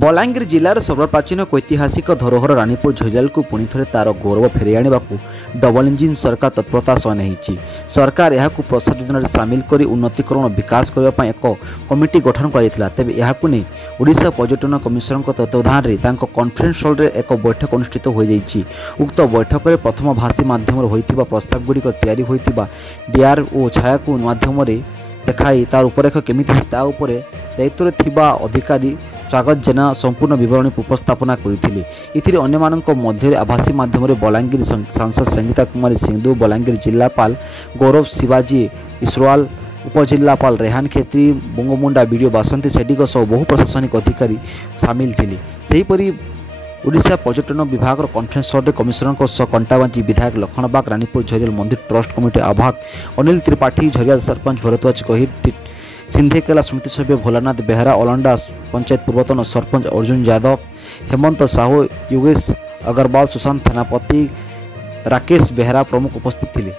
बलांगीर जिलार सर्वप्राचीन ऐतिहासिक धरोहर रानीपुर झरियाल को पुणी थे तार गौरव फेर आने डबल इंजिन सरकार तत्परता सह नहीं सरकार यह प्रसाद योजन सामिल कर उन्नतीकरण विकास करने एक कमिटी गठन कर तेज यह ओडिशा पर्यटन कमिशनर तत्वावधान में कॉन्फ्रेंस हॉल एक बैठक अनुष्ठित हो जाइए। उक्त बैठक में प्रथम भाषी मध्यम होता प्रस्ताव गुड़िक या डीआरओ छाया को मध्यम देखाई तार रूपरेख केमी दायित्व थिबा अधिकारी स्वागत जेना संपूर्ण विवरणी उपस्थापना करते अन्य आभासी माध्यम बलांगीर सांसद संगीता कुमारी सिंधु, बलांगीर जिलापाल गौरव शिवाजी ईश्वरवाल, उपजिलापाल रेहान खेती, बंगमुंडा बीडीओ बासंती सेडीक सह बहु प्रशासनिक अधिकारी सामिल थे। सेहीपरि ओडिशा पर्यटन विभाग कॉन्फ्रेंस हॉल कमिशनर सह कंटाबांची विधायक लखनबाग रानीपुर झरियाल मंदिर ट्रस्ट कमिटी आवाहक अनिल त्रिपाठी, झरियाल सरपंच भरद्वाज कहिर, सिंधेकेला समिति सभ्य भोलानाथ बेहरा, ओलंडा पंचायत पूर्वतन सरपंच अर्जुन यादव, हेमंत साहू, योगेश अग्रवाल, सुशांत थानापति, राकेश बेहरा प्रमुख उपस्थित थे।